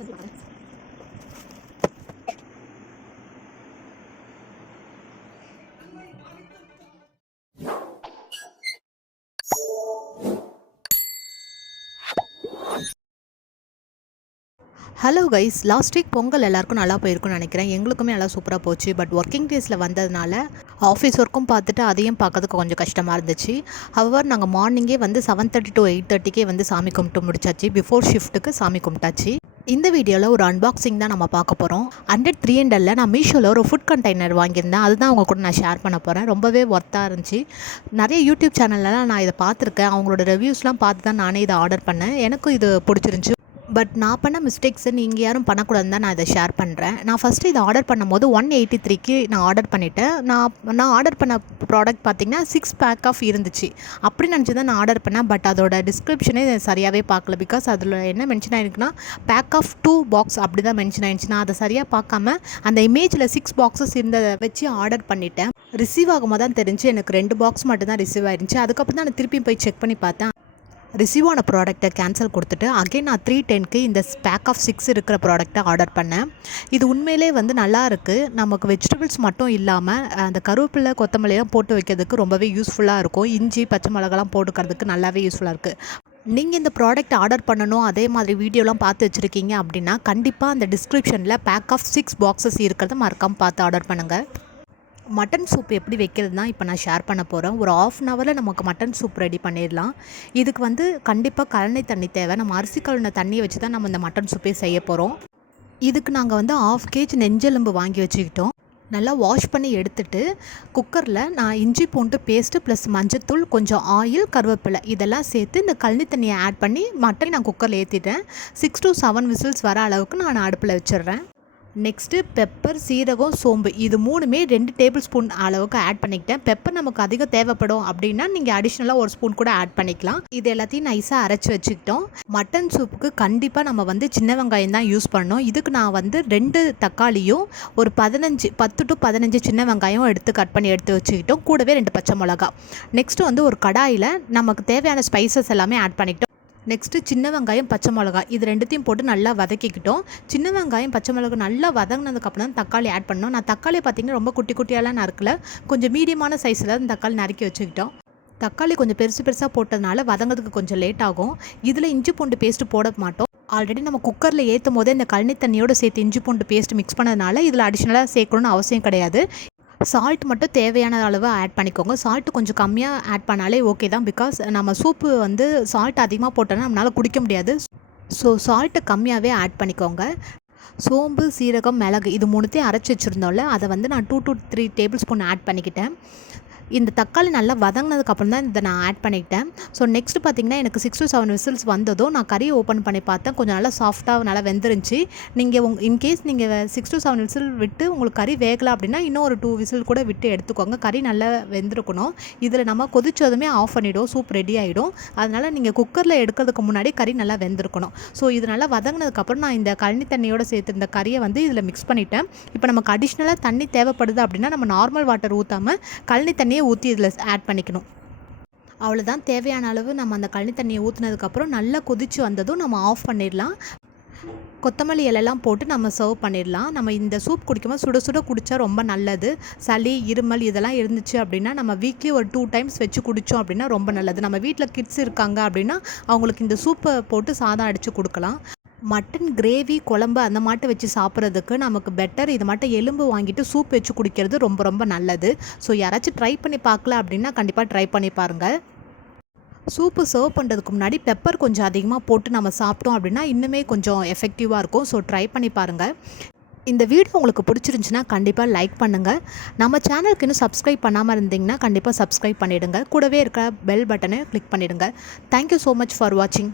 Hello guys, last week Pongal எல்லாருக்கும் நல்லா போயிருக்கும்னு நினைக்கிறேன். எங்களுக்குமே நல்லா சூப்பராக போச்சு. பட் ஒர்க்கிங் டேஸில் வந்ததுனால ஆஃபீஸ் ஒர்க்கும் பார்த்துட்டு அதையும் பார்க்கறதுக்கு கொஞ்சம் கஷ்டமாக இருந்துச்சு. ஹவர் நாங்கள் மார்னிங்கே வந்து 7:30 to 8:30 வந்து சாமி கும்பிட்டு முடிச்சாச்சு. பிஃபோர் ஷிஃப்ட்டுக்கு சாமி கும்பிட்டாச்சு. இந்த வீடியோவில் ஒரு அன்பாக்சிங் தான் நம்ம பார்க்க போகிறோம். 100 நான் மீஷோவில் ஒரு ஃபுட் கண்டெய்னர் வாங்கியிருந்தேன். அதுதான் அவங்க கூட நான் ஷேர் பண்ண போகிறேன். ரொம்பவே ஒர்த்தாக இருந்துச்சு. நிறைய யூடியூப் சேனல்லலாம் நான் இதை பார்த்துருக்கேன். அவங்களோட ரிவ்யூஸ்லாம் பார்த்து தான் நானே இதை ஆர்டர் பண்ணேன். எனக்கும் இது பிடிச்சிருந்துச்சி. பட் நான் பண்ண மிஸ்டேக்ஸை நீங்கள் யாரும் பண்ணக்கூடாதுன்னு தான் நான் இதை ஷேர் பண்ணுறேன். நான் ஃபஸ்ட்டு இதை ஆர்டர் பண்ணும்போது 183க்கு நான் ஆர்டர் பண்ணிவிட்டேன். நான் ஆர்டர் பண்ண ப்ராடக்ட் பார்த்திங்கன்னா 6 பேக் ஆஃப் இருந்துச்சு. அப்படி நினச்சி தான் நான் ஆர்டர் பண்ணேன். பட் அதோட டிஸ்கிரிப்ஷனே சரியாகவே பார்க்கல. பிகாஸ் அதில் என்ன மென்ஷன் ஆகிருக்குன்னா பேக் ஆஃப் 2 பாக்ஸ் அப்படி தான் மென்ஷன் ஆகிடுச்சு. நான் அதை சரியாக பார்க்காம அந்த இமேஜில் 6 பாக்ஸஸ் இருந்ததை வச்சு ஆர்டர் பண்ணிட்டேன். ரிசீவ் ஆகும்போது தான் தெரிஞ்சு எனக்கு 2 பாக்ஸ் மட்டும் தான் ரிசீவ் ஆகிருந்துச்சு. அதுக்கப்புறம் தான் நான் திருப்பி போய் செக் பண்ணி பார்த்தேன். ரிசீவ் ஆன ப்ராடக்ட்டை கேன்சல் கொடுத்துட்டு அகைன் நான் 310க்கு இந்த பேக் ஆஃப் 6 இருக்கிற ப்ராடக்ட்டை ஆர்டர் பண்ணேன். இது உண்மையிலே வந்து நல்லா இருக்குது. நமக்கு வெஜிடபிள்ஸ் மட்டும் இல்லாமல் அந்த கருவேப்பிலை கொத்தமல்லியெல்லாம் போட்டு வைக்கிறதுக்கு ரொம்பவே யூஸ்ஃபுல்லாக இருக்கும். இஞ்சி பச்சை மிளகாலாம் போட்டுக்கிறதுக்கு நல்லாவே யூஸ்ஃபுல்லாக இருக்குது. நீங்கள் இந்த ப்ராடக்ட் ஆர்டர் பண்ணணும், அதே மாதிரி வீடியோலாம் பார்த்து வச்சுருக்கீங்க அப்படின்னா கண்டிப்பாக அந்த டிஸ்கிரிப்ஷனில் பேக் ஆஃப் 6 பாக்ஸஸ் இருக்கிறத மறக்காமல் பார்த்து ஆர்டர் பண்ணுங்கள். மட்டன் சூப் எப்படி வைக்கிறது தான் இப்போ நான் ஷேர் பண்ண போகிறேன். ஒரு 1/2 அன் ஹவரில் நமக்கு மட்டன் சூப் ரெடி பண்ணிடலாம். இதுக்கு வந்து கண்டிப்பாக கழனி தண்ணி தேவை. நம்ம அரிசி கழுவின தண்ணியை வச்சு தான் நம்ம இந்த மட்டன் சூப்பே செய்ய போகிறோம். இதுக்கு நாங்கள் வந்து 1/2 kg நெஞ்செலும்பு வாங்கி வச்சுக்கிட்டோம். நல்லா வாஷ் பண்ணி எடுத்துகிட்டு குக்கரில் நான் இஞ்சி பூண்டு பேஸ்ட்டு ப்ளஸ் மஞ்சத்தூள், கொஞ்சம் ஆயில், கருவேப்பிலை இதெல்லாம் சேர்த்து இந்த கழனி தண்ணியை ஆட் பண்ணி மட்டனை நான் குக்கரில் ஏற்றிட்டேன். 6 to 7 விசில்ஸ் வர அளவுக்கு நான் அடுப்பில் வச்சிடுறேன். நெக்ஸ்ட்டு பெப்பர், சீரகம், சோம்பு இது 3மே 2 டேபிள் ஸ்பூன் அளவுக்கு ஆட் பண்ணிக்கிட்டேன். பெப்பர் நமக்கு அதிகம் தேவைப்படும் அப்படின்னா நீங்கள் அடிஷ்னலாக 1 ஸ்பூன் கூட ஆட் பண்ணிக்கலாம். இது எல்லாத்தையும் நைஸாக அரைச்சி வச்சுக்கிட்டோம். மட்டன் சூப்புக்கு கண்டிப்பாக நம்ம வந்து சின்ன வெங்காயம் தான் யூஸ் பண்ணோம். இதுக்கு நான் வந்து 2 தக்காளியும் ஒரு 10 to 15 சின்ன வெங்காயம் எடுத்து கட் பண்ணி எடுத்து வச்சுக்கிட்டோம். கூடவே 2 பச்சை மிளகா. நெக்ஸ்ட்டு வந்து ஒரு கடாயில் நமக்கு தேவையான ஸ்பைசஸ் எல்லாமே ஆட் பண்ணிக்கிட்டோம். நெக்ஸ்ட்டு சின்ன வெங்காயம், பச்சை மிளகா இது 2த்தையும் போட்டு நல்லா வதக்கிக்கிட்டோம். சின்ன வெங்காயம், பச்சை மிளகா நல்லா வதங்கினதுக்கப்புறம் தான் தக்காளி ஆட் பண்ணோம். நான் தக்காளி பார்த்திங்கன்னா ரொம்ப குட்டி குட்டியாலாம் நறுக்கல, கொஞ்சம் மீடியமான சைஸில் தான் தக்காளி நறுக்கி வச்சுக்கிட்டோம். தக்காளி கொஞ்சம் பெருசாக போட்டதுனால வதங்கிறதுக்கு கொஞ்சம் லேட் ஆகும். இதில் இஞ்சி பூண்டு பேஸ்ட்டு போட மாட்டோம். ஆல்ரெடி நம்ம குக்கரில் ஏற்றும் போதே இந்த கழனி தண்ணியோடு சேர்த்து இஞ்சி பூண்டு பேஸ்ட்டு மிக்ஸ் பண்ணதுனால இதில் அடிஷ்னலாக சேர்க்கணும்னு அவசியம் கிடையாது. சால்ட் மட்டும் தேவையான அளவு ஆட் பண்ணிக்கோங்க. சால்ட்டு கொஞ்சம் கம்மியாக ஆட் பண்ணாலே ஓகே தான். பிகாஸ் நம்ம சூப்பு வந்து சால்ட் அதிகமாக போட்டோன்னா நம்மளால் குடிக்க முடியாது. ஸோ சால்ட்டை கம்மியாகவே ஆட் பண்ணிக்கோங்க. சோம்பு, சீரகம், மிளகு இது 3த்தையும் அரைச்சி வச்சுருந்தோம்ல, அதை வந்து நான் 2 to 3 டேபிள் ஸ்பூன் ஆட் பண்ணிக்கிட்டேன். இந்த தக்காளி நல்லா வதங்கினதுக்கப்புறம் தான் இதை நான் ஆட் பண்ணிக்கிட்டேன். ஸோ நெக்ஸ்ட்டு பார்த்திங்கன்னா எனக்கு 6 to 7 விசில்ஸ் வந்ததும் நான் கறியை ஓப்பன் பண்ணி பார்த்தேன். கொஞ்சம் நல்லா சாஃப்டாக நல்லா வெந்துருந்துச்சு. நீங்கள் இன்கேஸ் நீங்கள் 6 to 7 விசில் விட்டு உங்களுக்கு கறி வேகலை அப்படின்னா இன்னும் ஒரு 2 விசில் கூட விட்டு எடுத்துக்கோங்க. கறி நல்லா வெந்திருக்கணும். இதில் நம்ம கொதிச்சதுமே ஆஃப் பண்ணிவிடும், சூப் ரெடி ஆகிடும். அதனால் நீங்கள் குக்கரில் எடுக்கிறதுக்கு முன்னாடி கறி நல்லா வெந்திருக்கணும். ஸோ இது நல்லா வதங்கினதுக்கப்புறம் நான் இந்த கழனி தண்ணியோடு சேர்த்து இந்த கறியை வந்து இதில் மிக்ஸ் பண்ணிவிட்டேன். இப்போ நமக்கு அடிஷ்னலாக தண்ணி தேவைப்படுது அப்படின்னா நம்ம நார்மல் வாட்டர் ஊற்றாமல் கழனி தண்ணியை ஊற்றி இதில் ஆட் பண்ணிக்கணும். அவ்வளோதான். தேவையான அளவு நம்ம அந்த கழனி தண்ணியை ஊற்றினதுக்கப்புறம் நல்லா கொதிச்சு வந்ததும் நம்ம ஆஃப் பண்ணிடலாம். கொத்தமல்லி இலையெல்லாம் போட்டு நம்ம சர்வ் பண்ணிடலாம். நம்ம இந்த சூப் குடிக்கும்போது சுட சுட குடித்தா ரொம்ப நல்லது. சளி, இருமல் இதெல்லாம் இருந்துச்சு அப்படின்னா நம்ம வீக்லி ஒரு 2 டைம்ஸ் வச்சு குடித்தோம் அப்படின்னா ரொம்ப நல்லது. நம்ம வீட்டில் கிட்ஸ் இருக்காங்க அப்படின்னா அவங்களுக்கு இந்த சூப்பை போட்டு சாதம் அடித்து கொடுக்கலாம். மட்டன் கிரேவி, குழம்பு அந்த மாட்டை வச்சு சாப்பிட்றதுக்கு நமக்கு பெட்டர் இது மட்டும் எலும்பு வாங்கிட்டு சூப் வச்சு குடிக்கிறது ரொம்ப ரொம்ப நல்லது. ஸோ யாராச்சும் ட்ரை பண்ணி பார்க்கல அப்படின்னா கண்டிப்பாக ட்ரை பண்ணி பாருங்கள். சூப்பு சர்வ் பண்ணுறதுக்கு முன்னாடி பெப்பர் கொஞ்சம் அதிகமாக போட்டு நம்ம சாப்பிட்டோம் அப்படின்னா இன்னுமே கொஞ்சம் எஃபெக்டிவாக இருக்கும். ஸோ ட்ரை பண்ணி பாருங்கள். இந்த வீடியோ உங்களுக்கு பிடிச்சிருந்துச்சுன்னா கண்டிப்பாக லைக் பண்ணுங்கள். நம்ம சேனலுக்கு இன்னும் சப்ஸ்கிரைப் பண்ணாமல் இருந்தீங்கன்னா கண்டிப்பாக சப்ஸ்கிரைப் பண்ணிவிடுங்க. கூடவே இருக்கிற பெல் பட்டனை கிளிக் பண்ணிவிடுங்க. தேங்க்யூ ஸோ மச் ஃபார் வாட்சிங்.